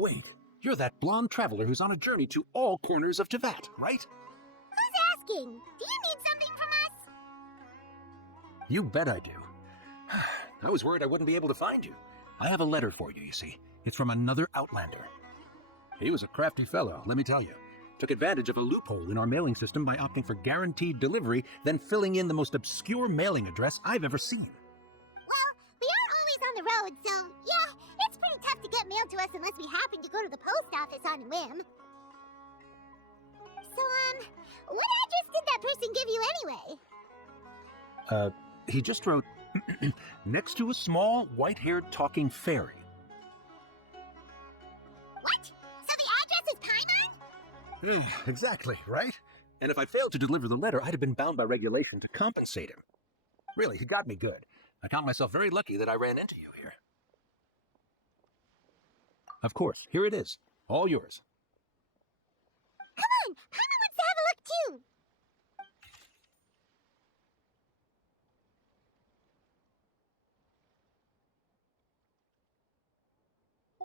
Wait, you're that blonde traveler who's on a journey to all corners of Teyvat, right? Who's asking? Do you need something from us? You bet I do. I was worried I wouldn't be able to find you. I have a letter for you, you see. It's from another Outlander. He was a crafty fellow, let me tell you. Took advantage of a loophole in our mailing system by opting for guaranteed delivery, then filling in the most obscure mailing address I've ever seen. Well, we aren't always on the road, so yeah, it's pretty tough to get mail to us unless we happen to go to the post office on a whim. So, what address did that person give you anyway? He just wrote, next to a small, white-haired talking fairy. What? So the address is Paimon? Exactly, right? And if I failed to deliver the letter, I'd have been bound by regulation to compensate him. Really, he got me good. I count myself very lucky that I ran into you here. Of course, here it is. All yours. Come on! Paimon wants to have a look too!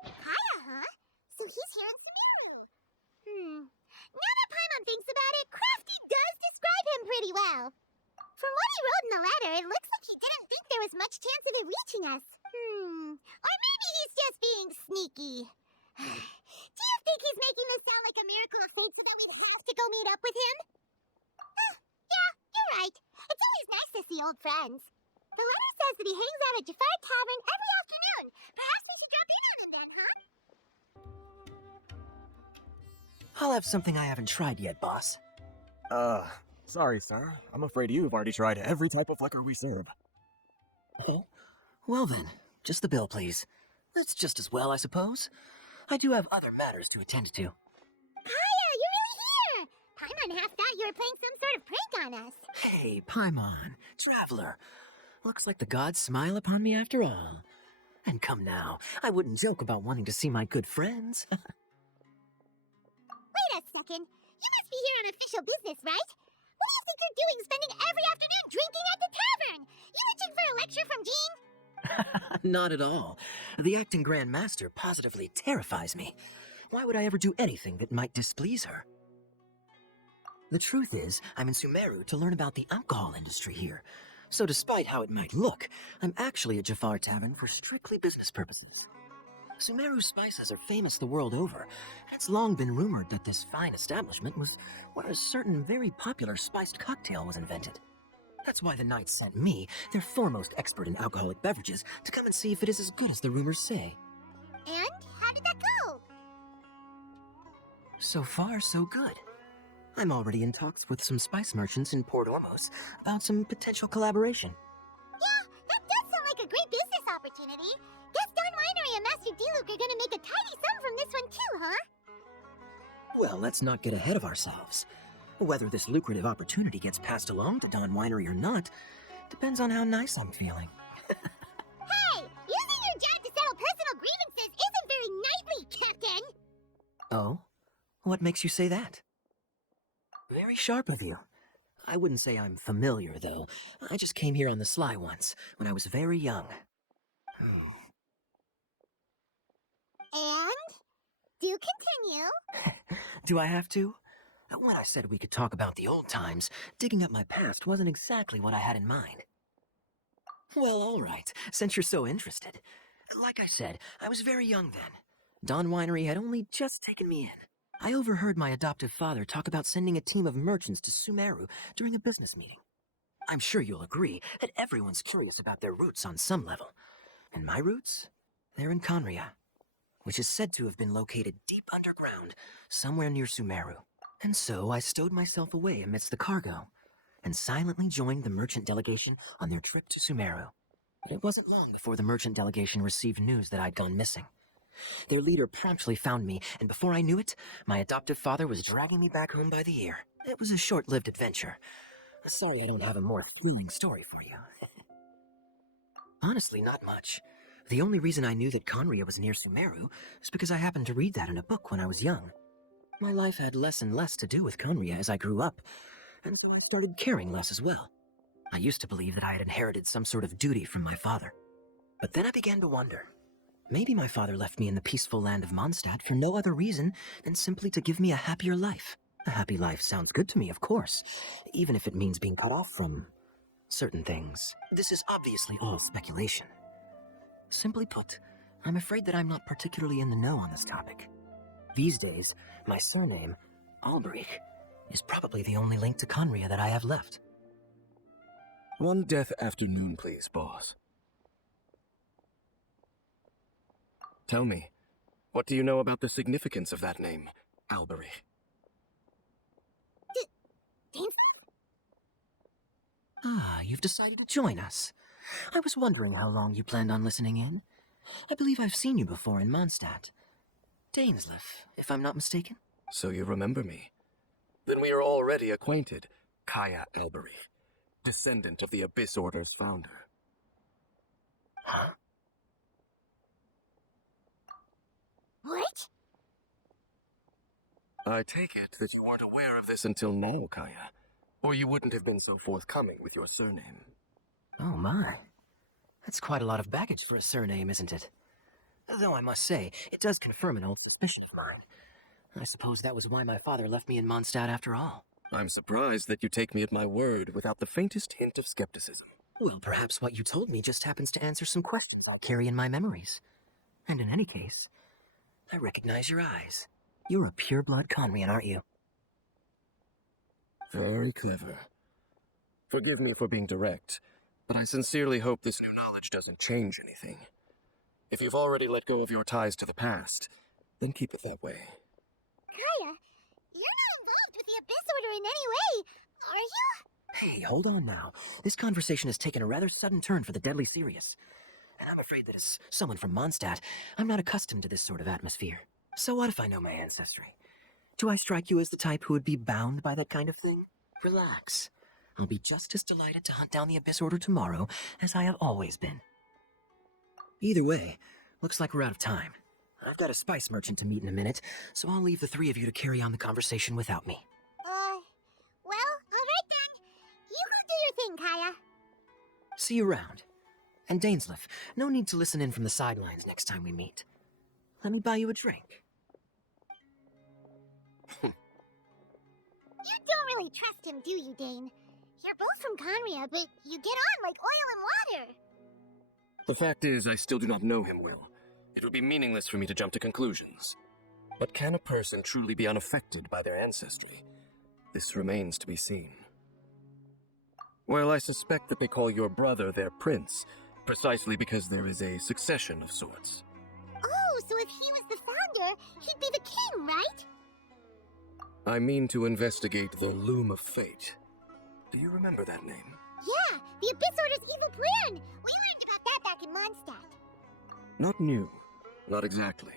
Kaya, huh? So he's here in Sumeru. Now that Paimon thinks about it, Crafty does describe him pretty well. From what he wrote in the letter, it looks like he didn't think there was much chance of it reaching us. Or maybe he's just being sneaky. Do you think he's making this sound like a miracle of fate so that we have to go meet up with him? Yeah, you're right. It's always nice to see old friends. The letter says that he hangs out at Jafar Tavern every afternoon. Perhaps we should drop in on him then, huh? I'll have something I haven't tried yet, boss. Sorry, sir. I'm afraid you've already tried every type of liquor we serve. Oh? Well then, just the bill, please. That's just as well, I suppose. I do have other matters to attend to. Kaya, you're really here! Paimon half thought you were playing some sort of prank on us. Hey, Paimon, traveler. Looks like the gods smile upon me after all. And come now, I wouldn't joke about wanting to see my good friends. Wait a second. You must be here on official business, right? What do you think you're doing spending every afternoon drinking at the tavern? You itching for a lecture from Jean? Not at all. The acting Grand Master positively terrifies me. Why would I ever do anything that might displease her? The truth is, I'm in Sumeru to learn about the alcohol industry here. So despite how it might look, I'm actually at Jafar Tavern for strictly business purposes. Sumeru spices are famous the world over. It's long been rumored that this fine establishment was where a certain very popular spiced cocktail was invented. That's why the knights sent me, their foremost expert in alcoholic beverages, to come and see if it is as good as the rumors say. And how did that go? So far, so good. I'm already in talks with some spice merchants in Port Ormos about some potential collaboration. Yeah, that does sound like a great business opportunity. Guess Don Winery and Master D-Luke are gonna make a tidy sum from this one too, huh? Well, let's not get ahead of ourselves. Whether this lucrative opportunity gets passed along to Don Winery or not depends on how nice I'm feeling. Hey, using your job to settle personal grievances isn't very knightly, Captain! Oh? What makes you say that? Very sharp of you. I wouldn't say I'm familiar, though. I just came here on the sly once, when I was very young. And? Do continue. Do I have to? When I said we could talk about the old times, digging up my past wasn't exactly what I had in mind. Well, all right, since you're so interested. Like I said, I was very young then. Don Winery had only just taken me in. I overheard my adoptive father talk about sending a team of merchants to Sumeru during a business meeting. I'm sure you'll agree that everyone's curious about their roots on some level. And my roots? They're in Conria, which is said to have been located deep underground, somewhere near Sumeru. And so I stowed myself away amidst the cargo, and silently joined the merchant delegation on their trip to Sumeru. It wasn't long before the merchant delegation received news that I'd gone missing. Their leader promptly found me, and before I knew it, my adoptive father was dragging me back home by the ear. It was a short-lived adventure. Sorry I don't have a more thrilling story for you. Honestly, not much. The only reason I knew that Conria was near Sumeru is because I happened to read that in a book when I was young. My life had less and less to do with Conria as I grew up, and so I started caring less as well. I used to believe that I had inherited some sort of duty from my father. But then I began to wonder, Maybe my father left me in the peaceful land of Mondstadt for no other reason than simply to give me a happier life. A happy life sounds good to me, of course, even if it means being cut off from certain things. This is obviously all speculation. Simply put, I'm afraid that I'm not particularly in the know on this topic. These days, my surname, Albrecht, is probably the only link to Conria that I have left. One death afternoon, please, boss. Tell me, what do you know about the significance of that name, Albrecht? Ah, you've decided to join us. I was wondering how long you planned on listening in. I believe I've seen you before in Mondstadt. Dainsleif, if I'm not mistaken. So you remember me? Then we are already acquainted. Kaya Albrecht, descendant of the Abyss Order's founder. What? I take it that you weren't aware of this until now, Kaya. Or you wouldn't have been so forthcoming with your surname. Oh my. That's quite a lot of baggage for a surname, isn't it? Though I must say, it does confirm an old suspicion of mine. I suppose that was why my father left me in Mondstadt after all. I'm surprised that you take me at my word without the faintest hint of skepticism. Well, perhaps what you told me just happens to answer some questions I carry in my memories. And in any case, I recognize your eyes. You're a pure-blood Conrian, aren't you? Very clever. Forgive me for being direct, but I sincerely hope this new knowledge doesn't change anything. If you've already let go of your ties to the past, then keep it that way. Kaya, you're not involved with the Abyss Order in any way, are you? Hey, hold on now. This conversation has taken a rather sudden turn for the deadly serious. And I'm afraid that as someone from Mondstadt, I'm not accustomed to this sort of atmosphere. So what if I know my ancestry? Do I strike you as the type who would be bound by that kind of thing? Relax. I'll be just as delighted to hunt down the Abyss Order tomorrow as I have always been. Either way, looks like we're out of time. I've got a spice merchant to meet in a minute, so I'll leave the three of you to carry on the conversation without me. Well, alright then. You go do your thing, Kaya. See you around. And Dainsleif, no need to listen in from the sidelines next time we meet. Let me buy you a drink. You don't really trust him, do you, Dane? You're both from Conria, but you get on like oil and water. The fact is, I still do not know him well. It would be meaningless for me to jump to conclusions. But can a person truly be unaffected by their ancestry? This remains to be seen. Well, I suspect that they call your brother their prince, precisely because there is a succession of sorts. Oh, so if he was the founder, he'd be the king, right? I mean to investigate the Loom of Fate. Do you remember that name? Yeah, the Abyss Order's evil plan! We learned about that back in Mondstadt. Not new. Not exactly.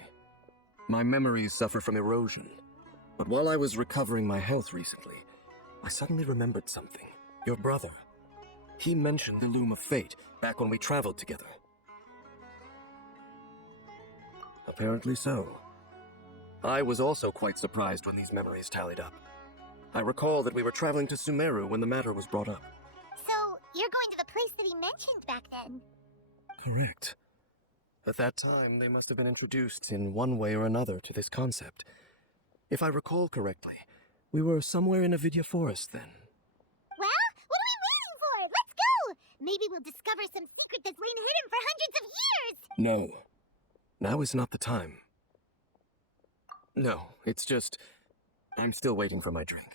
My memories suffer from erosion. But while I was recovering my health recently, I suddenly remembered something. Your brother. He mentioned the Loom of Fate back when we traveled together. Apparently so. I was also quite surprised when these memories tallied up. I recall that we were traveling to Sumeru when the matter was brought up. So, you're going to the place that he mentioned back then? Correct. At that time, they must have been introduced in one way or another to this concept. If I recall correctly, we were somewhere in Avidya Forest then. Well, what are we waiting for? Let's go! Maybe we'll discover some secret that's lain hidden for hundreds of years! No. Now is not the time. No, it's just... I'm still waiting for my drink.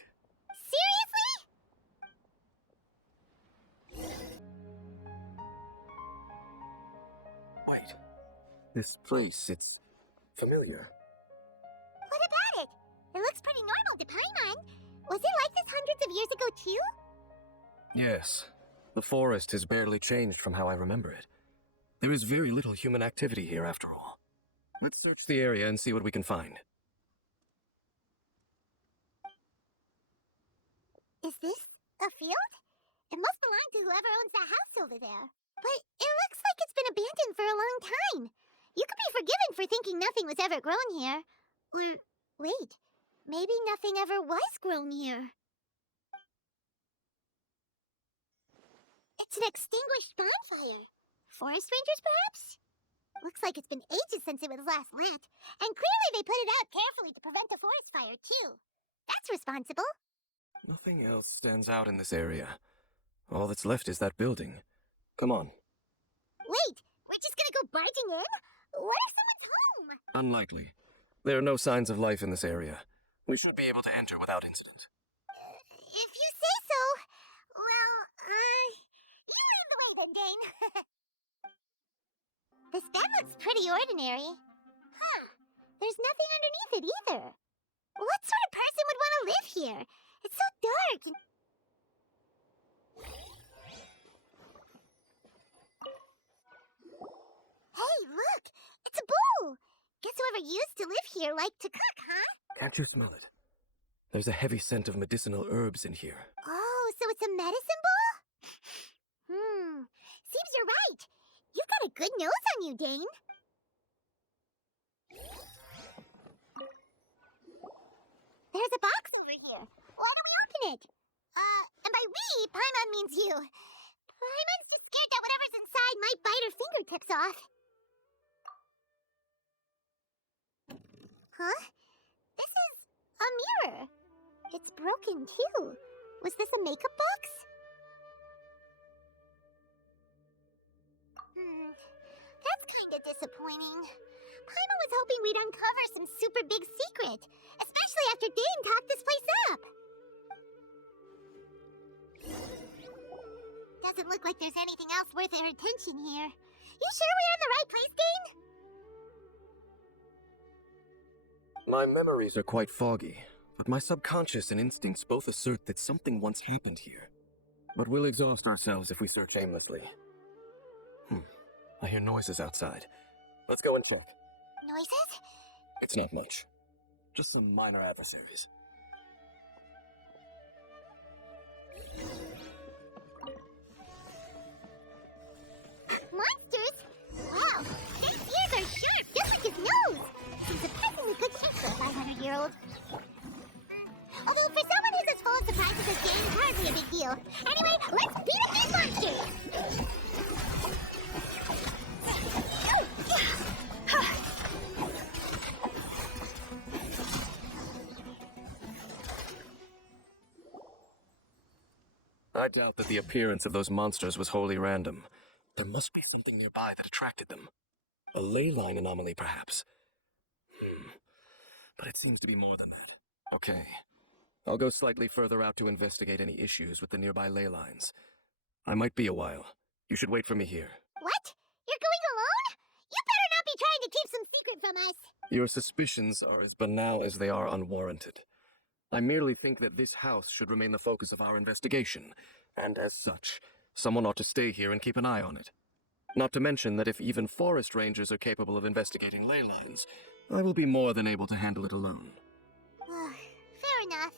Seriously? Wait. This place, it's familiar. What about it? It looks pretty normal to Paimon. Was it like this hundreds of years ago, too? Yes. The forest has barely changed from how I remember it. There is very little human activity here after all. Let's search the area and see what we can find. Is this a field? It must belong to whoever owns that house over there. But it looks like it's been abandoned for a long time. You could be forgiven for thinking nothing was ever grown here. Or, wait, maybe nothing ever was grown here. It's an extinguished bonfire. Forest rangers, perhaps? Looks like it's been ages since it was last lit. And clearly they put it out carefully to prevent a forest fire, too. That's responsible. Nothing else stands out in this area. All that's left is that building. Come on. Wait, we're just gonna go barging in? What if someone's home? Unlikely. There are no signs of life in this area. We should be able to enter without incident. If you say so. Well, you're in the way then, Dane. This bed looks pretty ordinary. Huh. There's nothing underneath it either. What sort of person would want to live here? It's so dark and... Hey, look! It's a bowl! Guess whoever used to live here liked to cook, huh? Can't you smell it? There's a heavy scent of medicinal herbs in here. Oh, so it's a medicine bowl? Seems you're right. You've got a good nose on you, Dane. There's a box over here. Why don't we open it? And by we, Paimon means you. Paimon's just scared that whatever's inside might bite her fingertips off. Huh? This is a mirror. It's broken, too. Was this a makeup box? That's kinda disappointing. Paimon was hoping we'd uncover some super big secret, especially after Dane talked this place up. Doesn't look like there's anything else worth our attention here. You sure we're in the right place, Dane? My memories are quite foggy, but my subconscious and instincts both assert that something once happened here. But we'll exhaust ourselves if we search aimlessly. I hear noises outside. Let's go and check. Noises? It's not much. Just some minor adversaries. Monsters? Wow, Dane's ears are sharp, just like his nose. Some surprisingly good shape for a 500-year-old. Although for someone who's as full of surprises as Dane, hardly a big deal. Anyway, let's beat up these monsters! I doubt that the appearance of those monsters was wholly random. There must be something nearby that attracted them. A ley line anomaly, perhaps. But it seems to be more than that. Okay. I'll go slightly further out to investigate any issues with the nearby ley lines. I might be a while. You should wait for me here. What? You're going alone? You better not be trying to keep some secret from us. Your suspicions are as banal as they are unwarranted. I merely think that this house should remain the focus of our investigation, and as such, someone ought to stay here and keep an eye on it. Not to mention that if even forest rangers are capable of investigating ley lines, I will be more than able to handle it alone. Fair enough.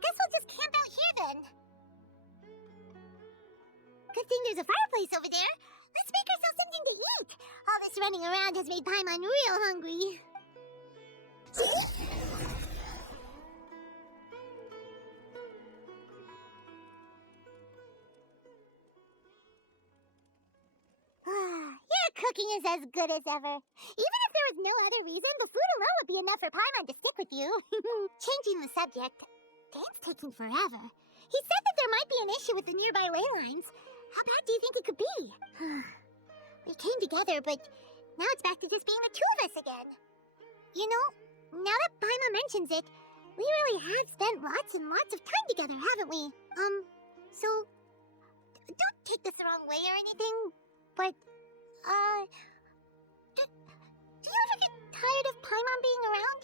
Guess we'll just camp out here then. Good thing there's a fireplace over there. Let's make ourselves something to eat. All this running around has made Paimon real hungry. Your cooking is as good as ever. Even if there was no other reason, the food alone would be enough for Paimon to stick with you. Changing the subject, Dane's taking forever. He said that there might be an issue with the nearby ley lines. How bad do you think it could be? We came together, but now it's back to just being the two of us again. You know, now that Paimon mentions it, we really have spent lots and lots of time together, haven't we? So, don't take this the wrong way or anything, but, do you ever get tired of Paimon being around?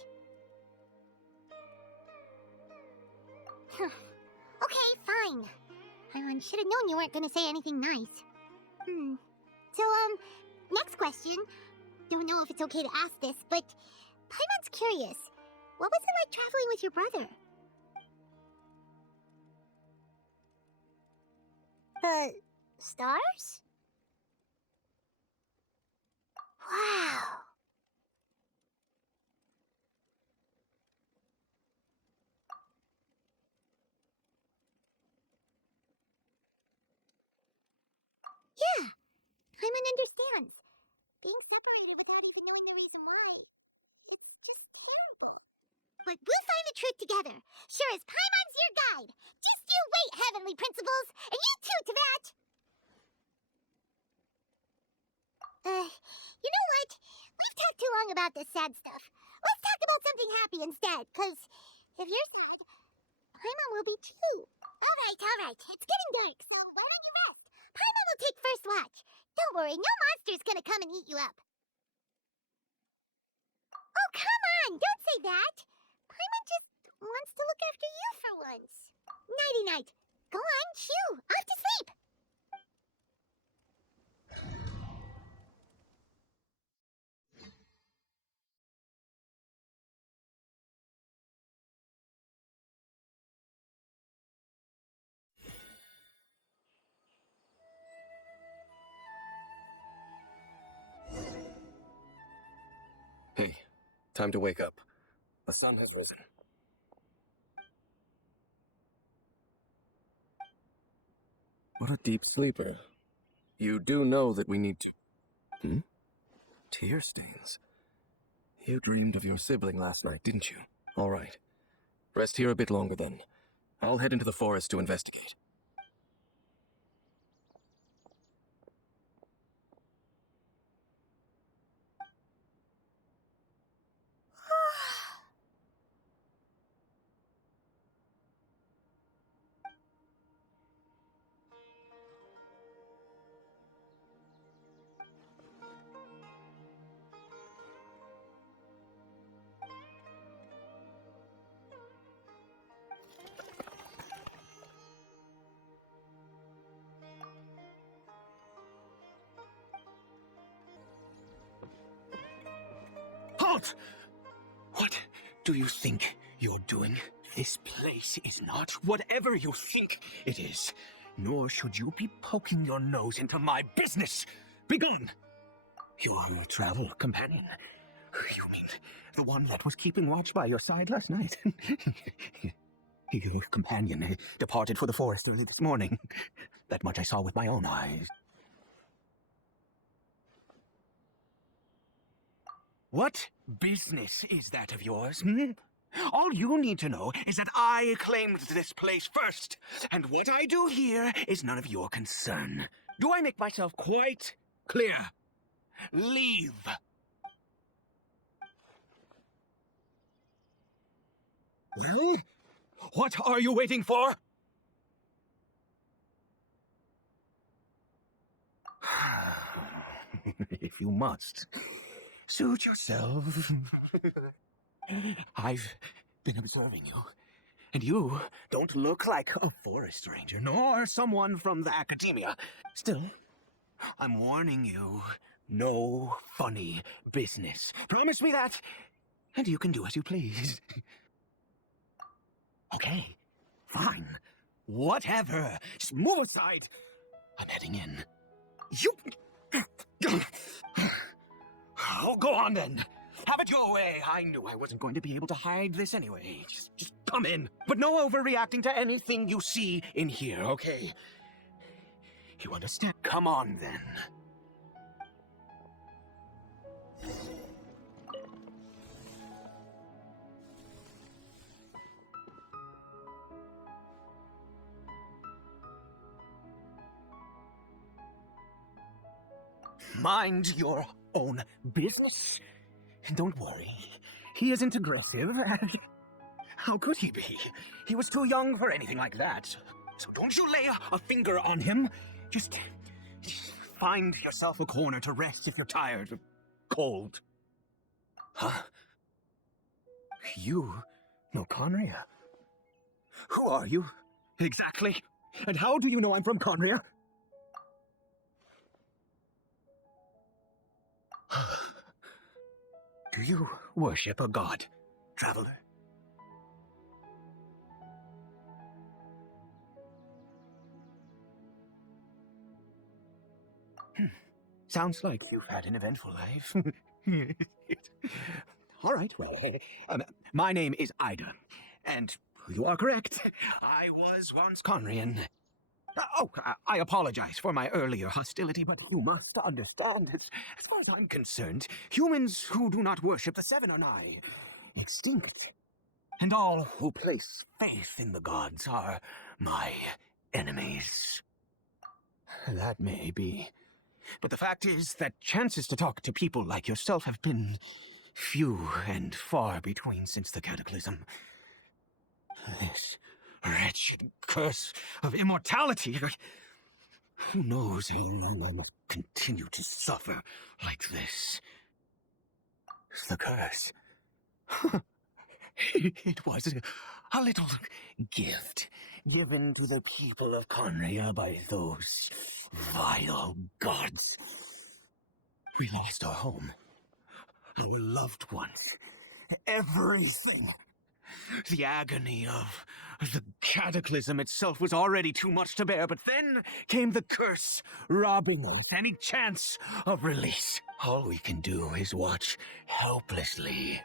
Okay, fine. Paimon should have known you weren't gonna say anything nice. So, next question. Don't know if it's okay to ask this, but Paimon's curious. What was it like traveling with your brother? The stars? Wow. Yeah, Paimon understands. Being separated without even knowing the reason why, it's just terrible. But we'll find the truth together. Sure as Paimon's your guide. Just you wait, Heavenly Principles, and you too, Teyvat! You know what? We've talked too long about this sad stuff. Let's talk about something happy instead, because if you're sad, Paimon will be too. Alright. It's getting dark, so why don't you rest? Paimon will take first watch. Don't worry, no monster's gonna come and eat you up. Oh, come on! Don't say that! Paimon just wants to look after you for once. Nighty-night. Go on, shoo! Off to sleep! Hey, time to wake up. The sun has risen. What a deep sleeper. You do know that we need to... Tear stains. You dreamed of your sibling last night, didn't you? All right. Rest here a bit longer then. I'll head into the forest to investigate. Halt! What do you think you're doing? This place is not whatever you think it is. Nor should you be poking your nose into my business. Begone! Your travel companion. You mean the one that was keeping watch by your side last night? Your companion departed for the forest early this morning. That much I saw with my own eyes. What business is that of yours? All you need to know is that I claimed this place first, and what I do here is none of your concern. Do I make myself quite clear? Leave. Well, what are you waiting for? If you must, suit yourself. I've been observing you, and you don't look like a forest ranger, nor someone from the academia. Still, I'm warning you, no funny business. Promise me that, and you can do as you please. Okay, fine. Whatever. Just move aside. I'm heading in. You... Oh, go on then. Have it your way. I knew I wasn't going to be able to hide this anyway. Just come in. But no overreacting to anything you see in here, okay? You understand? Come on then. Mind your own business. And don't worry, he isn't aggressive. How could he be? He was too young for anything like that. So don't you lay a finger on him. Just find yourself a corner to rest if you're tired or cold. Huh? You know Conria? Who are you, exactly? And how do you know I'm from Conria? Do you worship a god, traveler? Sounds like you've had an eventful life. All right, well, my name is Ida, and you are correct. I was once Conrian. I apologize for my earlier hostility, but you must understand, as far as I'm concerned, humans who do not worship the Seven are nigh extinct. And all who place faith in the gods are my enemies. That may be. But the fact is that chances to talk to people like yourself have been few and far between since the cataclysm. This wretched curse of immortality. Who knows how long I must continue to suffer like this? The curse. It was a little gift given to the people of Conria by those vile gods. We lost our home, our loved ones, everything. The agony of the cataclysm itself was already too much to bear, but then came the curse, robbing us any chance of release. All we can do is watch helplessly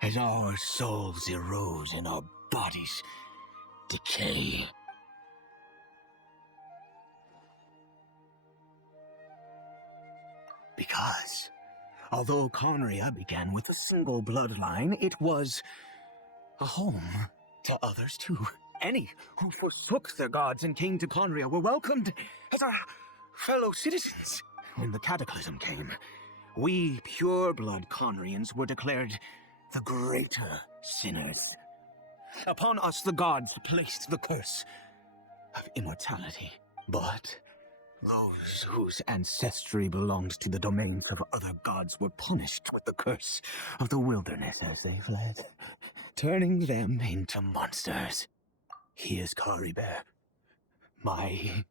as our souls erode and our bodies decay. Because, although Conria began with a single bloodline, it was a home to others too. Any who forsook their gods and came to Conria were welcomed as our fellow citizens. When the cataclysm came, we pure-blood Conrians were declared the greater sinners. Upon us the gods placed the curse of immortality. But those whose ancestry belonged to the domains of other gods were punished with the curse of the wilderness as they fled, turning them into monsters. He is Caribert, my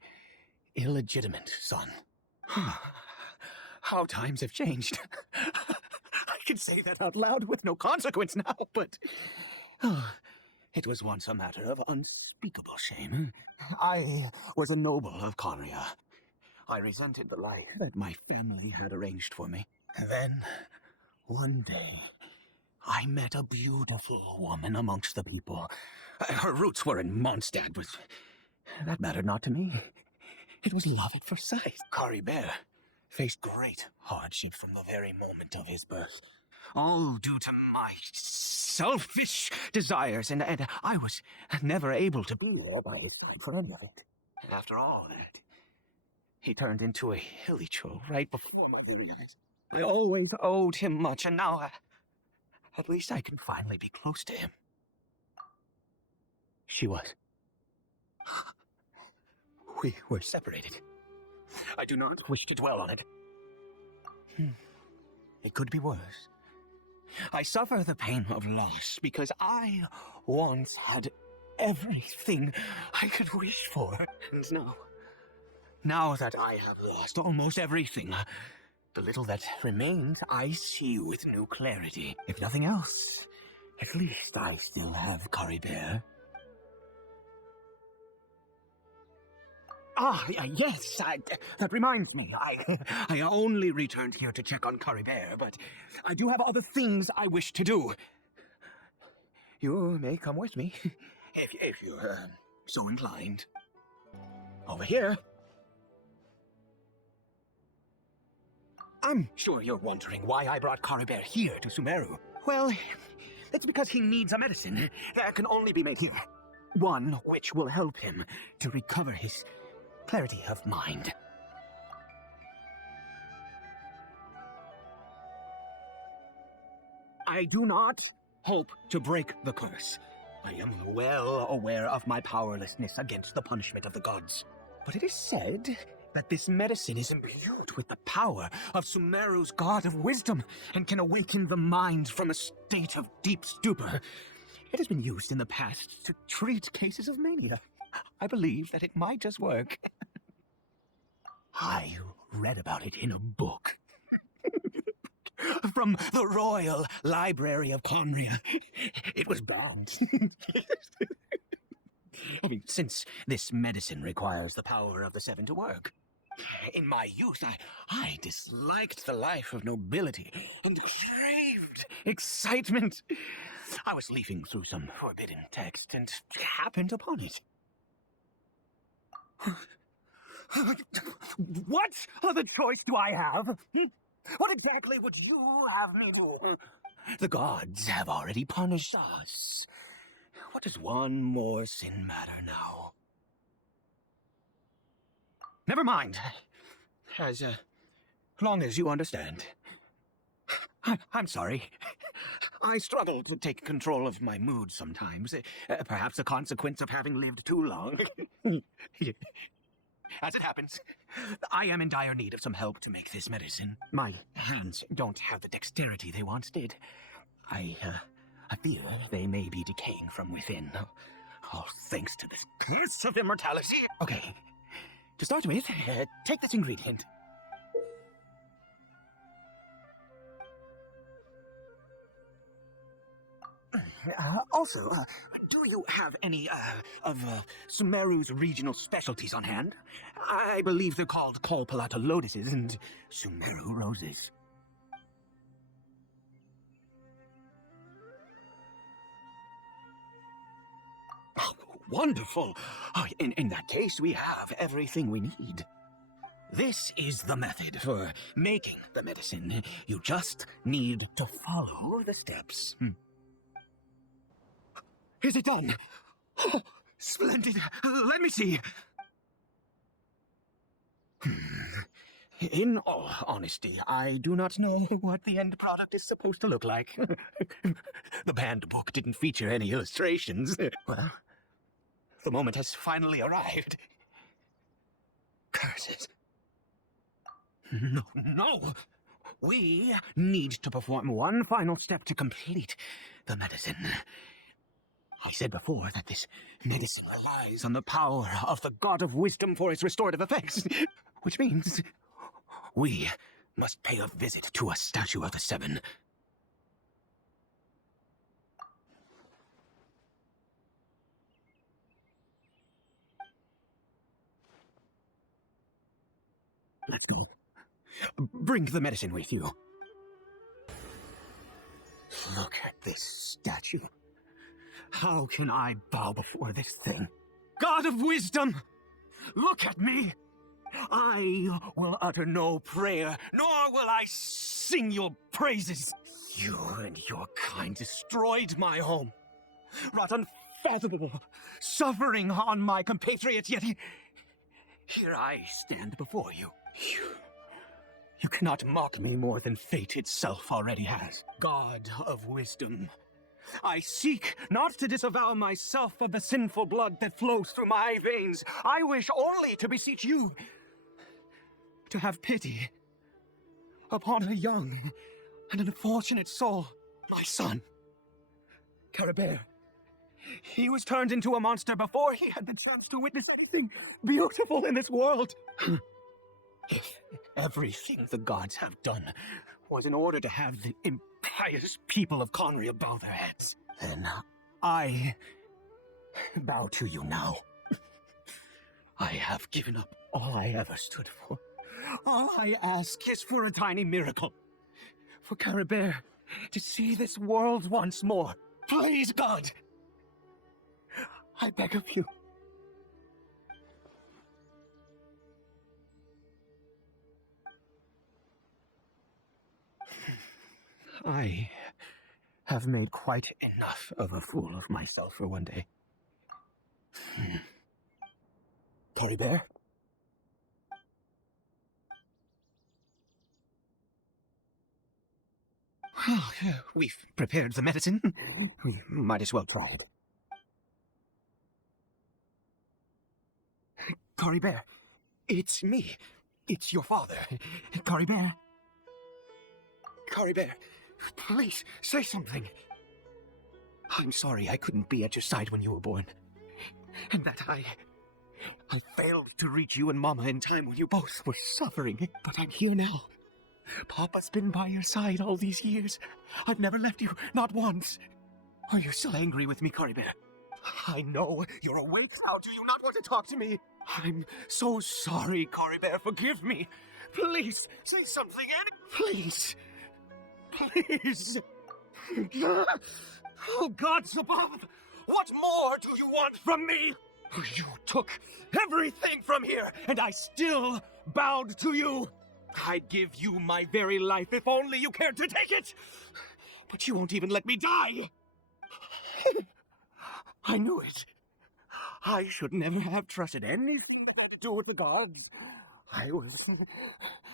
illegitimate son. How times have changed. I can say that out loud with no consequence now, but it was once a matter of unspeakable shame. I was a noble of Conria. I resented the life that my family had arranged for me. Then, one day, I met a beautiful woman amongst the people. Her roots were in Mondstadt, but that mattered not to me. It was love at first sight. Caribert faced great hardship from the very moment of his birth. All due to my selfish desires, and I was never able to be there by his side for any of it. And after all that, he turned into a hilichurl right before my very eyes. I always owed him much, and now at least I can finally be close to him. She was. We were separated. I do not wish to dwell on it. It could be worse. I suffer the pain of loss because I once had everything I could wish for. And now that I have lost almost everything, the little that remains I see with new clarity. If nothing else, at least I still have Caribert. Yes, that reminds me. I only returned here to check on Caribert, but I do have other things I wish to do. You may come with me, if you're so inclined. Over here. I'm sure you're wondering why I brought Caribert here to Sumeru. Well, that's because he needs a medicine that can only be made here. One which will help him to recover his clarity of mind. I do not hope to break the curse. I am well aware of my powerlessness against the punishment of the gods. But it is said that this medicine is imbued with the power of Sumeru's god of wisdom and can awaken the mind from a state of deep stupor. It has been used in the past to treat cases of mania. I believe that it might just work. I read about it in a book. From the Royal Library of Conria. It was banned. I mean, since this medicine requires the power of the Seven to work. In my youth, I disliked the life of nobility and craved excitement. I was leafing through some forbidden text and happened upon it. What other choice do I have? What exactly would you have me do? The gods have already punished us. What does one more sin matter now? Never mind. As long as you understand. I'm sorry. I struggle to take control of my mood sometimes. Perhaps a consequence of having lived too long. As it happens, I am in dire need of some help to make this medicine. My hands don't have the dexterity they once did. I fear they may be decaying from within. All thanks to this curse of immortality. Okay, to start with, take this ingredient. Also, do you have any, of Sumeru's regional specialties on hand? I believe they're called Kolpalata lotuses and Sumeru roses. Oh, wonderful! Oh, in that case, we have everything we need. This is the method for making the medicine. You just need to follow the steps. Is it done? Oh, splendid. Let me see. In all honesty, I do not know what the end product is supposed to look like. The banned book didn't feature any illustrations. Well, the moment has finally arrived. Curses. No. We need to perform one final step to complete the medicine. I said before that this medicine relies on the power of the God of Wisdom for its restorative effects, which means we must pay a visit to a statue of the Seven. Bring the medicine with you. Look at this statue. How can I bow before this thing? God of Wisdom! Look at me! I will utter no prayer, nor will I sing your praises. You and your kind destroyed my home, wrought unfathomable suffering on my compatriots, yet here I stand before you. You cannot mock me more than fate itself already has. God of Wisdom, I seek not to disavow myself of the sinful blood that flows through my veins. I wish only to beseech you to have pity upon a young and unfortunate soul, my son, Caribert. He was turned into a monster before he had the chance to witness anything beautiful in this world. If everything the gods have done was in order to have the impious people of Conria bow their heads, then I bow to you now. I have given up all I ever stood for. All I ask is for a tiny miracle. For Caribert to see this world once more. Please, God! I beg of you. I have made quite enough of a fool of myself for one day. Caribert? Well, we've prepared the medicine. We might as well try it. Caribert, it's me. It's your father. Caribert. Caribert, please, say something. I'm sorry I couldn't be at your side when you were born. And that I failed to reach you and Mama in time when you both were suffering. But I'm here now. Papa's been by your side all these years. I've never left you, not once. Are you still angry with me, Caribert? I know you're awake now. Do you not want to talk to me? I'm so sorry, Caribert. Forgive me. Please, say something, please. Please. Oh, gods above! What more do you want from me? You took everything from here, and I still bowed to you. I'd give you my very life if only you cared to take it. But you won't even let me die. I knew it. I should never have trusted anything that had to do with the gods. I was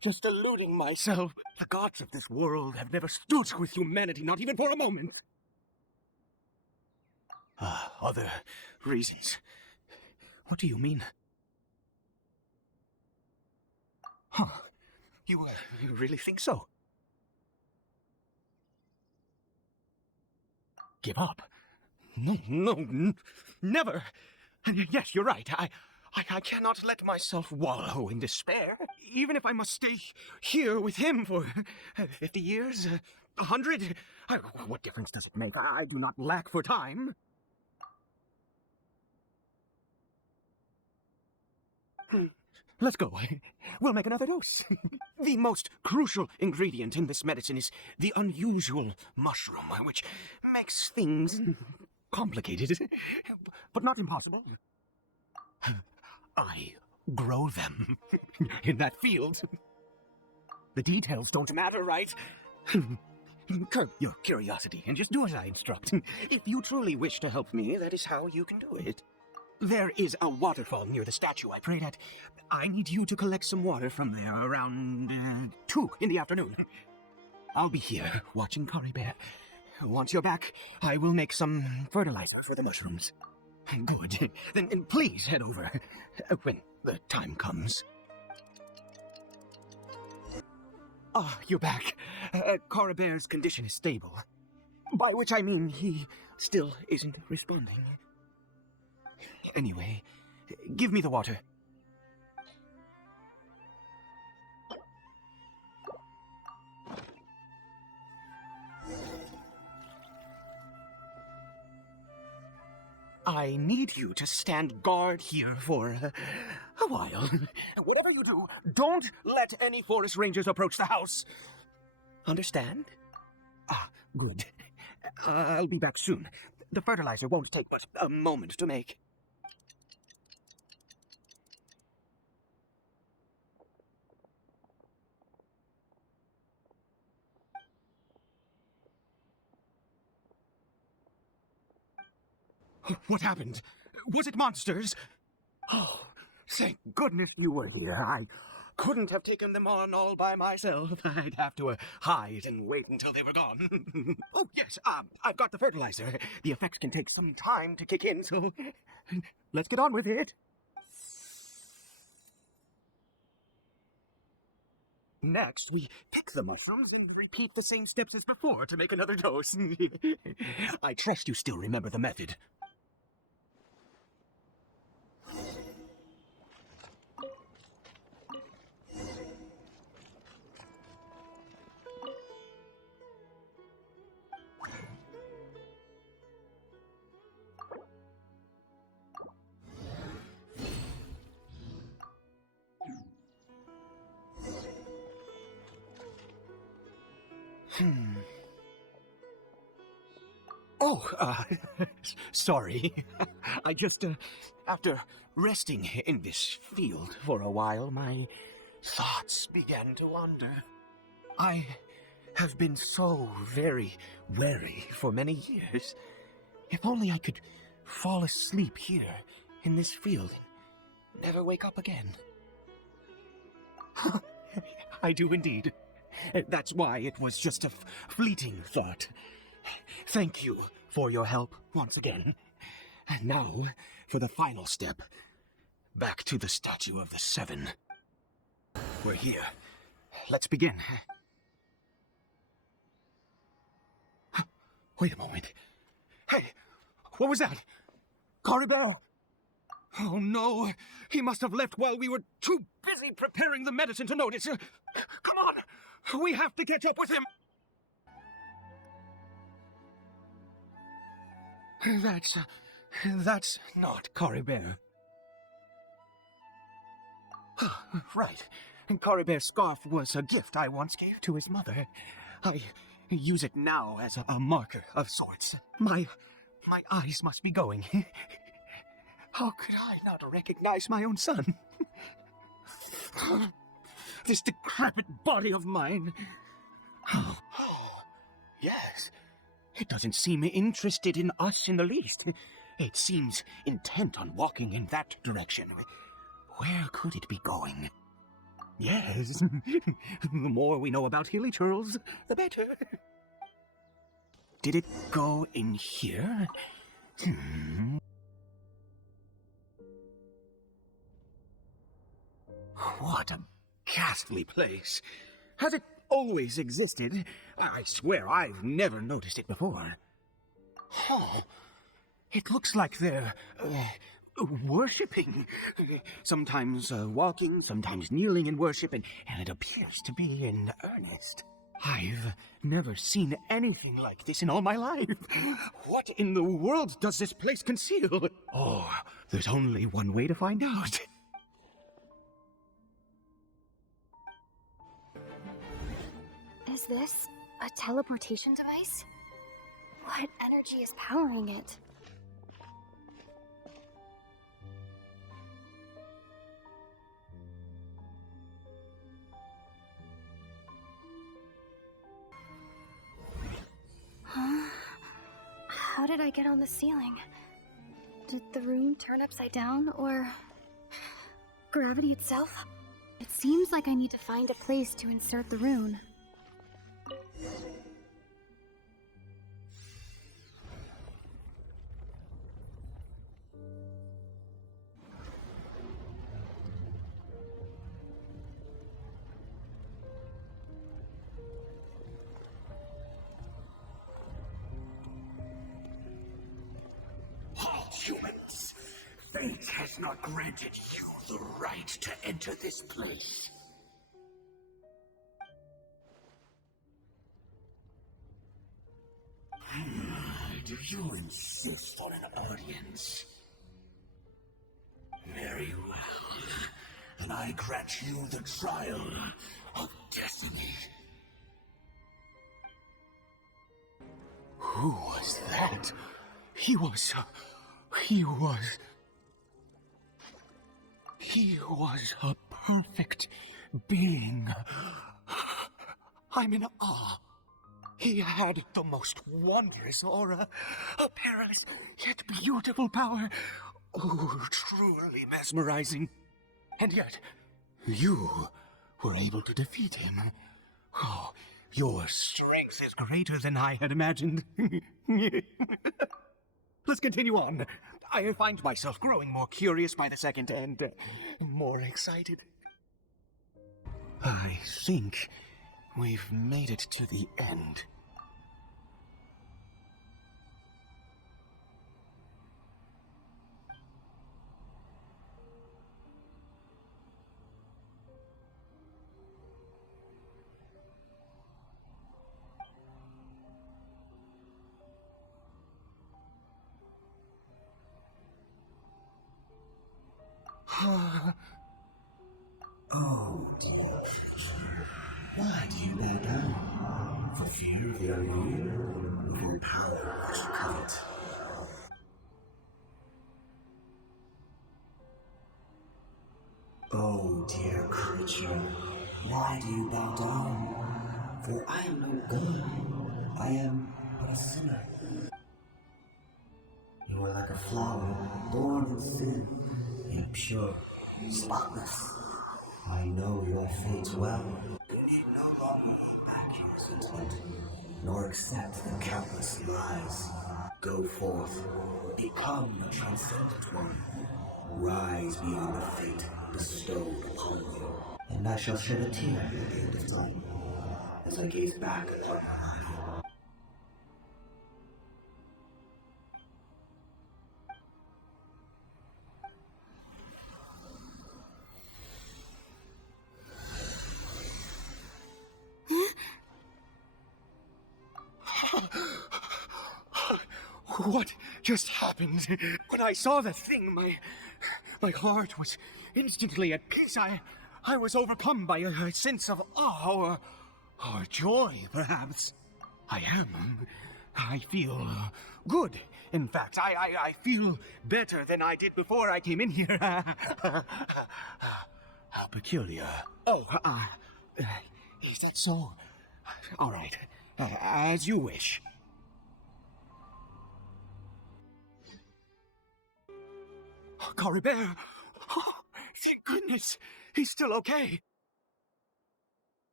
just deluding myself. The gods of this world have never stood with humanity, not even for a moment. Other reasons. What do you mean? Huh. You really think so? Give up? No, never. And yes, you're right. I cannot let myself wallow in despair, even if I must stay here with him for 50 years, 100. What difference does it make? I do not lack for time. Let's go. We'll make another dose. The most crucial ingredient in this medicine is the unusual mushroom, which makes things complicated, but not impossible. I grow them in that field. The details don't matter, right? Curb your curiosity and just do as I instruct. If you truly wish to help me, that is how you can do it. There is a waterfall near the statue I prayed at. I need you to collect some water from there around 2 in the afternoon. I'll be here watching Caribert. Once you're back, I will make some fertilizer for the mushrooms. Good. Then please head over when the time comes. You're back. Caribert's condition is stable. By which I mean he still isn't responding. Anyway, give me the water. I need you to stand guard here for a while. Whatever you do, don't let any forest rangers approach the house. Understand? Good. I'll be back soon. The fertilizer won't take but a moment to make. What happened? Was it monsters? Oh, thank goodness you were here. I couldn't have taken them on all by myself. I'd have to hide and wait until they were gone. Oh, yes, I've got the fertilizer. The effects can take some time to kick in, so let's get on with it. Next, we pick the mushrooms and repeat the same steps as before to make another dose. I trust you still remember the method. Oh, sorry. I just, after resting in this field for a while, my thoughts began to wander. I have been so very wary for many years. If only I could fall asleep here in this field and never wake up again. I do indeed. That's why it was just a fleeting thought. Thank you for your help once again. And now, for the final step. Back to the Statue of the Seven. We're here. Let's begin. Wait a moment. Hey, what was that? Caribert? Oh no, he must have left while we were too busy preparing the medicine to notice. Come on, we have to catch up with him. That's not Caribert. Right. Caribert's scarf was a gift I once gave to his mother. I use it now as a marker of sorts. My eyes must be going. How could I not recognize my own son? This decrepit body of mine. Oh, yes. It doesn't seem interested in us in the least. It seems intent on walking in that direction. Where could it be going? Yes. The more we know about Hilly Churls, the better. Did it go in here? What a ghastly place. Has it always existed? I swear I've never noticed it before. Oh, it looks like they're worshipping. Sometimes walking, sometimes kneeling in worship, and it appears to be in earnest. I've never seen anything like this in all my life. What in the world does this place conceal? Oh, there's only one way to find out. Is this a teleportation device? What energy is powering it? Huh? How did I get on the ceiling? Did the room turn upside down, or gravity itself? It seems like I need to find a place to insert the rune. Humans, fate has not granted you the right to enter this place. Do you insist on an audience? Very well. Then I grant you the trial of destiny. Who was that? He was a perfect being. I'm in awe. He had the most wondrous aura, a perilous yet beautiful power. Oh, truly mesmerizing. And yet, you were able to defeat him. Oh, your strength is greater than I had imagined. Let's continue on. I find myself growing more curious by the second and more excited. I think we've made it to the end. Oh, dear creature, why do you bow down? For fear of your rule, of your power that you covet. Oh, dear creature, why do you bow down? For I am no god, I am but a sinner. You are like a flower, born in sin, yet pure, spotless. I know your fate well. You need no longer hold back your sentiment, nor accept the countless lies. Go forth, become a transcendent one. Rise beyond the fate bestowed upon you. And I shall shed a tear at the end of time, as I gaze back upon my life. What just happened? When I saw the thing, my heart was instantly at peace. I was overcome by a sense of awe or joy, perhaps. I feel good In fact, I feel better than I did before I came in here. How peculiar. Oh, is that so? All right, as you wish. Caribert! Oh, thank goodness, he's still okay.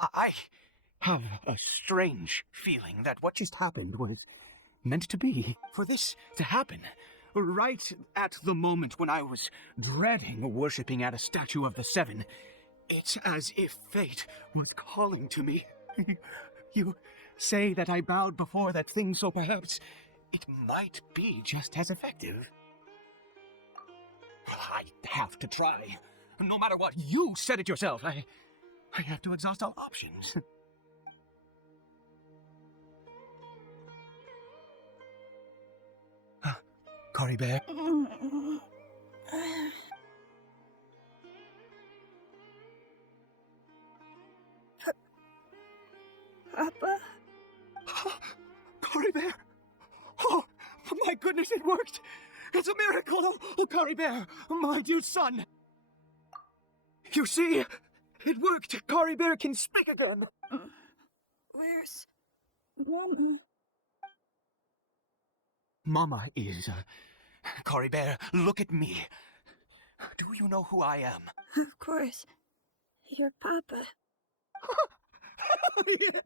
I have a strange feeling that what just happened was meant to be. For this to happen, right at the moment when I was dreading worshipping at a statue of the Seven, it's as if fate was calling to me. You say that I bowed before that thing, so perhaps it might be just as effective. I have to try. No matter what, you said it yourself. I have to exhaust all options. Caribert. Papa? Caribert! Oh, my goodness, it worked! It's a miracle! Oh, Caribert, my dear son! You see, it worked! Caribert can speak again! Where's Mama? Mama is... Caribert, look at me. Do you know who I am? Of course. Your Papa. Yes.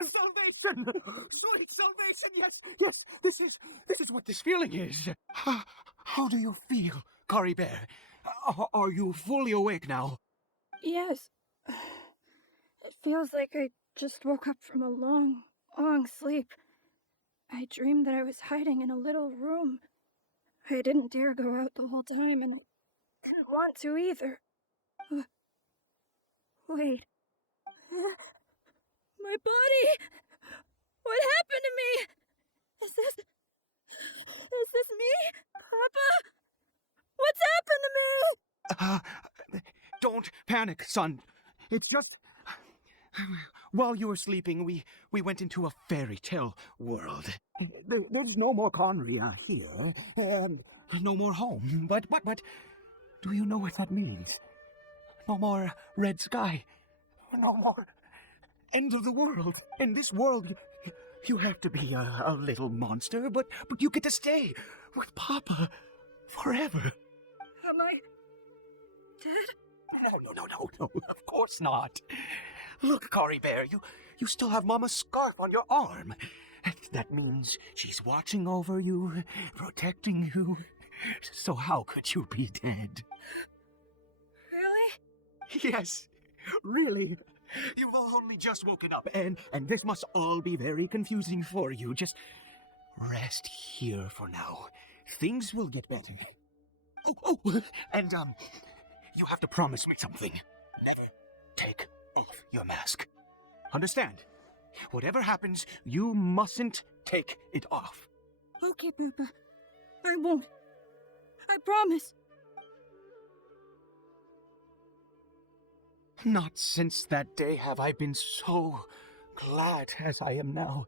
Salvation! Sweet salvation, yes, yes, this is what this feeling is. How do you feel, Caribert? Are you fully awake now? Yes. It feels like I just woke up from a long, long sleep. I dreamed that I was hiding in a little room. I didn't dare go out the whole time, and I didn't want to either. Wait. My body! What happened to me? Is this me? Papa? What's happened to me? Don't panic, son. It's just... While you were sleeping, we went into a fairy tale world. There's no more Conria here. No more home. But, do you know what that means? No more red sky. No more end of the world. In this world, you have to be a little monster, but you get to stay with Papa forever. Am I dead? No, of course not. Look, Caribert, you still have Mama's scarf on your arm. That means she's watching over you, protecting you. So how could you be dead? Really? Yes, really. You've only just woken up, and this must all be very confusing for you. Just rest here for now. Things will get better. Oh, and, you have to promise me something. Never take off your mask. Understand? Whatever happens, you mustn't take it off. Okay, Papa. I won't. I promise. Not since that day have I been so glad as I am now.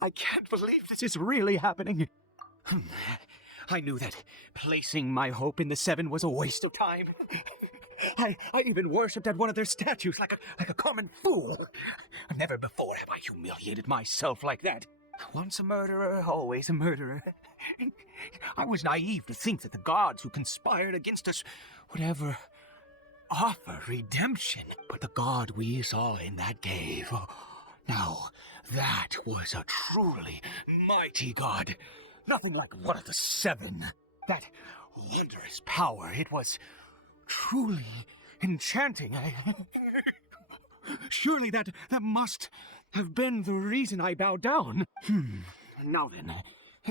I can't believe this is really happening. I knew that placing my hope in the Seven was a waste of time. I even worshipped at one of their statues like a common fool. Never before have I humiliated myself like that. Once a murderer, always a murderer. I was naive to think that the gods who conspired against us would ever offer redemption. But the God we saw in that cave, now that was a truly mighty God. Nothing like one of the Seven. That wondrous power, it was truly enchanting. Surely that must have been the reason I bowed down. Now then,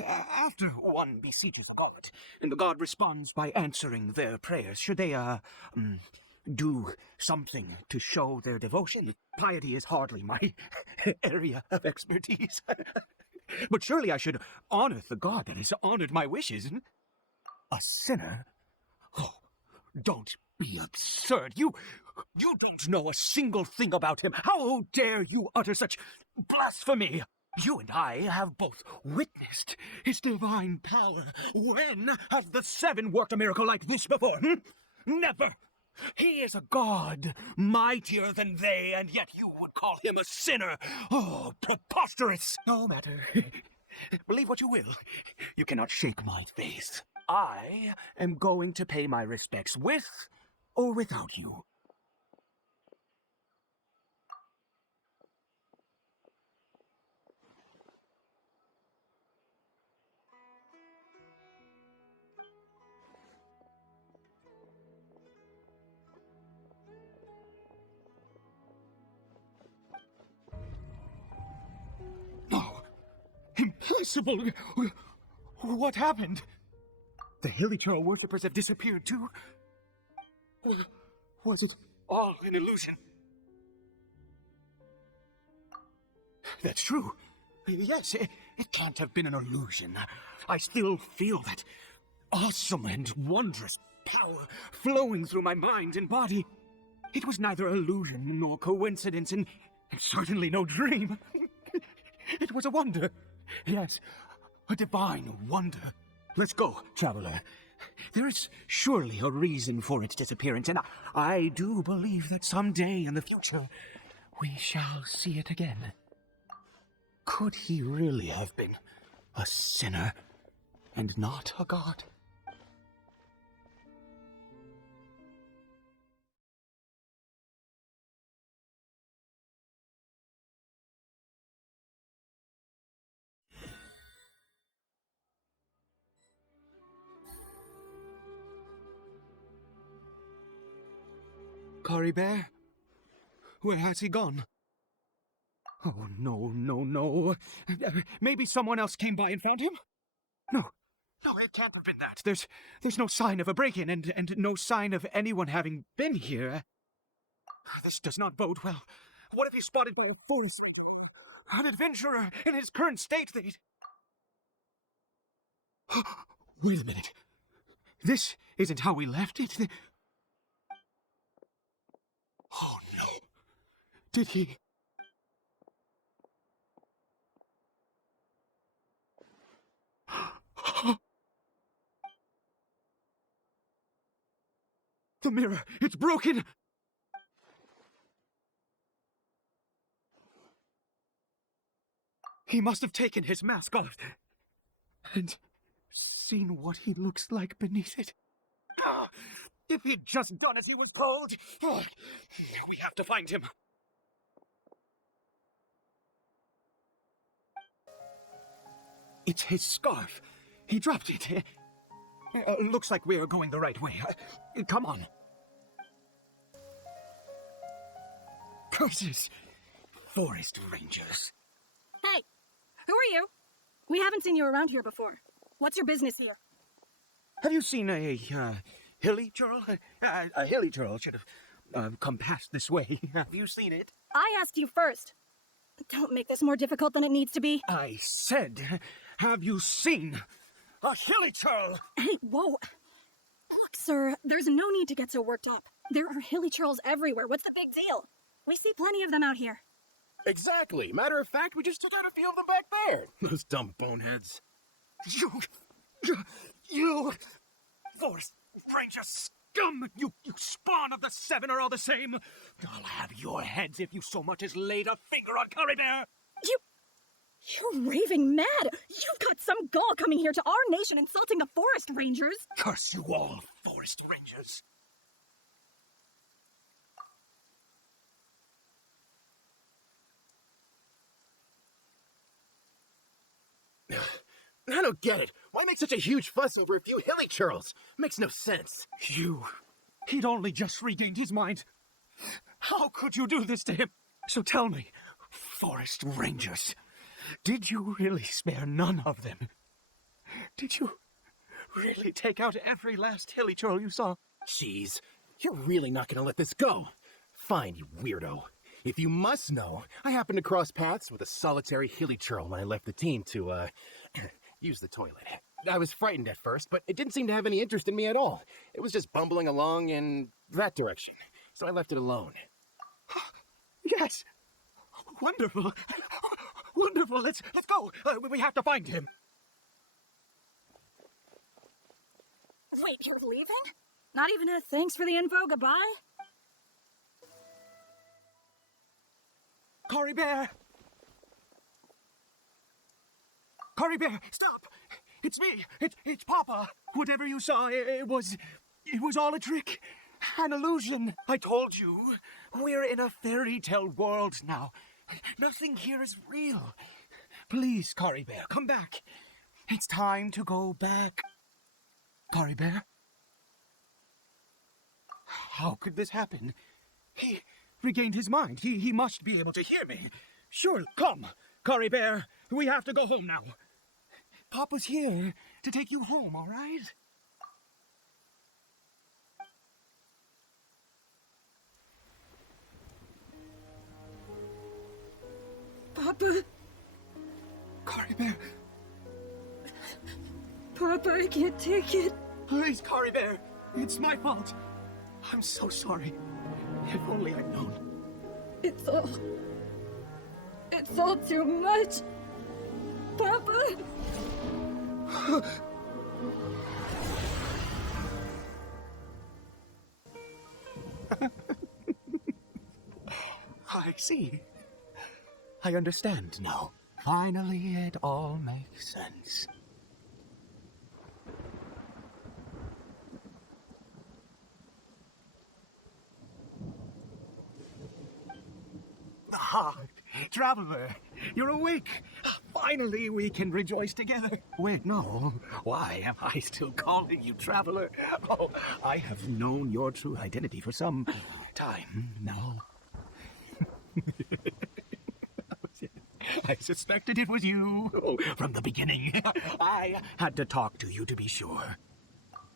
after one beseeches the god, and the god responds by answering their prayers, should they, do something to show their devotion? Piety is hardly my area of expertise. But surely I should honor the god that has honored my wishes. A sinner? Oh, don't be absurd. You don't know a single thing about him. How dare you utter such blasphemy? You and I have both witnessed his divine power. When has the Seven worked a miracle like this before? Never! He is a god, mightier than they, and yet you would call him a sinner. Oh, preposterous! No matter. Believe what you will. You cannot shake my faith. I am going to pay my respects with or without you. No. Impossible. What happened? The Hilichurl worshippers have disappeared too? Was it all an illusion? That's true. Yes, it can't have been an illusion. I still feel that awesome and wondrous power flowing through my mind and body. It was neither illusion nor coincidence, and certainly no dream. It was a wonder. Yes, a divine wonder. Let's go, traveler. There is surely a reason for its disappearance, and I do believe that someday in the future we shall see it again. Could he really have been a sinner and not a god? Caribert? Where has he gone? Oh, no, no, no. Maybe someone else came by and found him? No, it can't have been that. There's no sign of a break-in and no sign of anyone having been here. This does not bode well. What if he's spotted by a forest? An adventurer in his current state, they'd... Wait a minute. This isn't how we left it. Oh, no. Did he... The mirror, it's broken! He must have taken his mask off and seen what he looks like beneath it. If he'd just done as he was told! We have to find him. It's his scarf. He dropped it. Looks like we're going the right way. Come on. Curses! Forest rangers. Hey, who are you? We haven't seen you around here before. What's your business here? Have you seen a Hilichurl? A Hilichurl should have come past this way. Have you seen it? I asked you first. Don't make this more difficult than it needs to be. I said, have you seen a Hilichurl? Hey, whoa. Look, sir, there's no need to get so worked up. There are Hilichurls everywhere. What's the big deal? We see plenty of them out here. Exactly. Matter of fact, we just took out a few of them back there. Those dumb boneheads. You Forest Ranger scum! You spawn of the Seven are all the same! I'll have your heads if you so much as laid a finger on Caribert! You're raving mad! You've got some gall coming here to our nation insulting the Forest Rangers! Curse you all, Forest Rangers! I don't get it. Why make such a huge fuss over a few Hilichurls? Makes no sense. He'd only just regained his mind. How could you do this to him? So tell me, Forest Rangers, did you really spare none of them? Did you really take out every last Hilichurl you saw? Jeez, you're really not gonna let this go. Fine, you weirdo. If you must know, I happened to cross paths with a solitary Hilichurl when I left the team to, use the toilet. I was frightened at first, but it didn't seem to have any interest in me at all. It was just bumbling along in that direction, so I left it alone. Yes! Wonderful! Wonderful. Let's go. We have to find him. Wait, you're leaving? Not even a thanks for the info, goodbye? Caribert! Caribert, stop! It's me! It's Papa! Whatever you saw, it was all a trick. An illusion. I told you. We're in a fairy tale world now. Nothing here is real. Please, Caribert, come back. It's time to go back. Caribert? How could this happen? He regained his mind. He must be able to hear me. Sure, come. Caribert, we have to go home now. Papa's here to take you home, all right? Papa, Caribert, Papa, I can't take it. please, Caribert. It's my fault. I'm so sorry. If only I'd known. It's all too much. Papa! I see. I understand now. Finally, it all makes sense. Ah, Traveler, you're awake. Finally, we can rejoice together. Wait, no. Why am I still calling you Traveler? Oh, I have known your true identity for some time now. I suspected it was you from the beginning. I had to talk to you to be sure.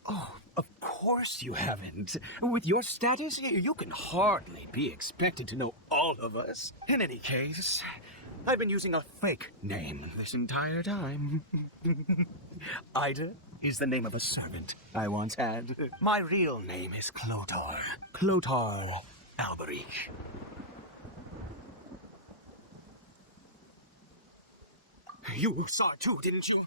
Oh, of course you haven't. With your status, you can hardly be expected to know all of us. In any case, I've been using a fake name this entire time. Ida is the name of a servant I once had. My real name is Clotar. Clotar Alberic. You saw it too, didn't you?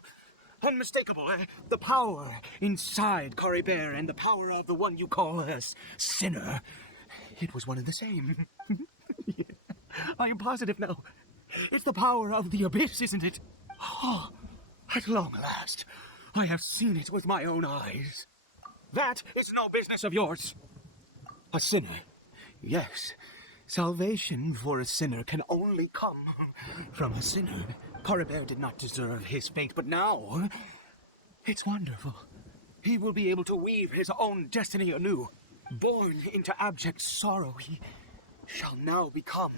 Unmistakable, the power inside Caribert and the power of the one you call a sinner. It was one and the same. I am positive now. It's the power of the abyss, isn't it? Oh, at long last, I have seen it with my own eyes. That is no business of yours. A sinner, yes. Salvation for a sinner can only come from a sinner. Caribert did not deserve his fate, but now it's wonderful. He will be able to weave his own destiny anew. Born into abject sorrow, he shall now become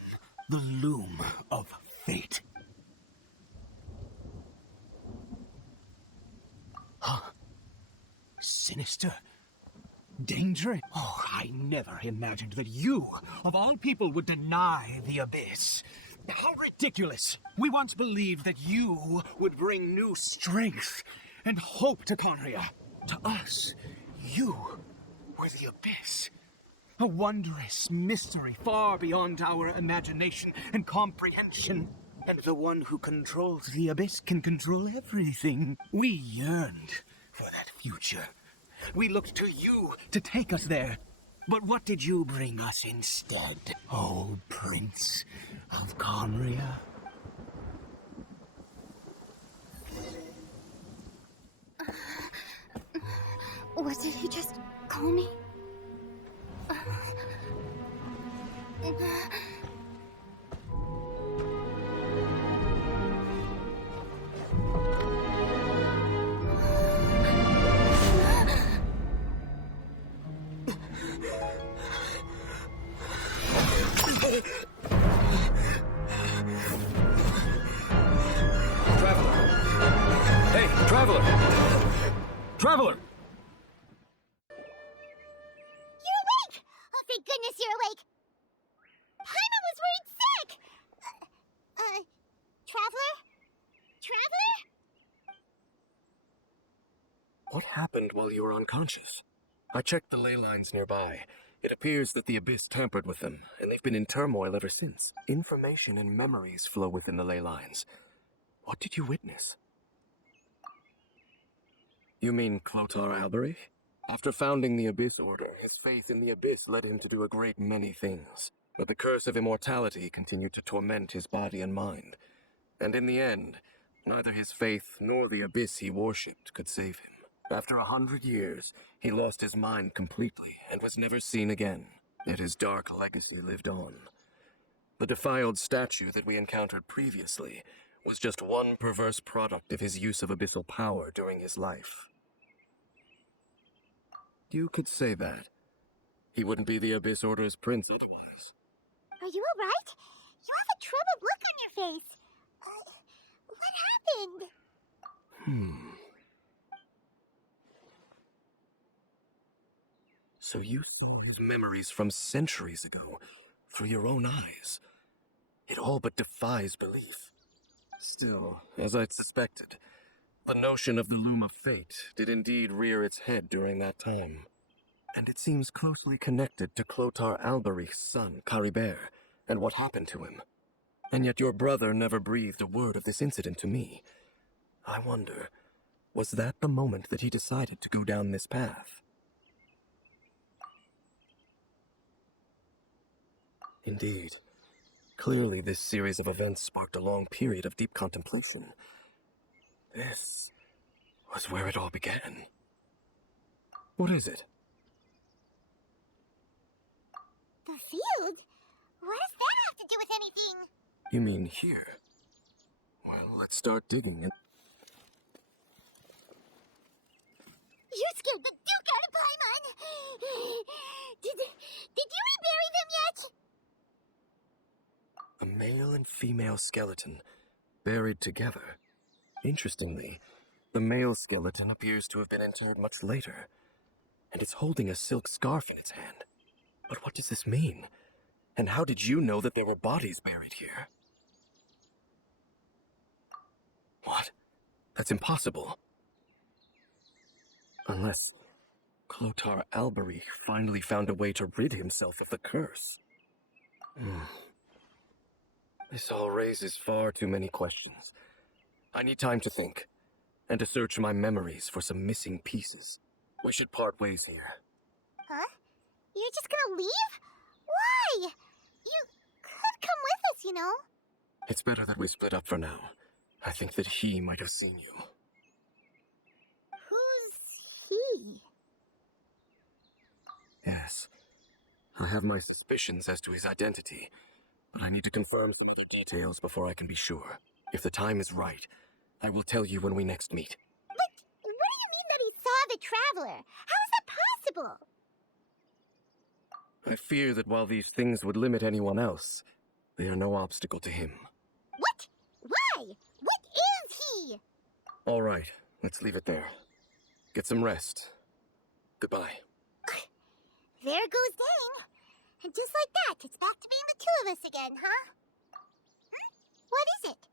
the loom of fate. Huh? Sinister? Danger? Oh, I never imagined that you, of all people, would deny the abyss. How ridiculous! We once believed that you would bring new strength and hope to Conria. To us, you were the abyss. A wondrous mystery far beyond our imagination and comprehension. And the one who controls the abyss can control everything. We yearned for that future. We looked to you to take us there. But what did you bring us instead, oh Prince of Conria? What did he just call me? Traveler! Hey, Traveler! Traveler! You're awake! Oh, thank goodness you're awake! Paimon was worried sick! Traveler? Traveler? What happened while you were unconscious? I checked the ley lines nearby. It appears that the Abyss tampered with them, and they've been in turmoil ever since. Information and memories flow within the ley lines. What did you witness? You mean Clotar Alberich? After founding the Abyss Order, his faith in the Abyss led him to do a great many things. But the curse of immortality continued to torment his body and mind. And in the end, neither his faith nor the Abyss he worshipped could save him. After 100 years, he lost his mind completely and was never seen again. Yet his dark legacy lived on. The defiled statue that we encountered previously was just one perverse product of his use of abyssal power during his life. You could say that. He wouldn't be the Abyss Order's prince otherwise. Are you alright? You have a troubled look on your face. What happened? So you saw his memories from centuries ago through your own eyes. It all but defies belief. Still, as I'd suspected, the notion of the Loom of Fate did indeed rear its head during that time. And it seems closely connected to Clotar Alberich's son, Caribert, and what happened to him. And yet your brother never breathed a word of this incident to me. I wonder, was that the moment that he decided to go down this path? Indeed. Clearly, this series of events sparked a long period of deep contemplation. This was where it all began. What is it? The field? What does that have to do with anything? You mean here? Well, let's start digging and... You scared the Duke out of Paimon! Did you rebury them yet? A male and female skeleton, buried together. Interestingly, the male skeleton appears to have been interred much later, and it's holding a silk scarf in its hand. But what does this mean? And how did you know that there were bodies buried here? What? That's impossible. Unless Clotar Alberich finally found a way to rid himself of the curse. This all raises far too many questions. I need time to think, and to search my memories for some missing pieces. We should part ways here. Huh? You're just gonna leave? Why? You could come with us, you know. It's better that we split up for now. I think that he might have seen you. Who's he? Yes. I have my suspicions as to his identity, but I need to confirm some other details before I can be sure. If the time is right, I will tell you when we next meet. But what do you mean that he saw the Traveler? How is that possible? I fear that while these things would limit anyone else, they are no obstacle to him. What? Why? What is he? All right, let's leave it there. Get some rest. Goodbye. There goes Dang. And just like that, it's back to being the two of us again, huh? What is it?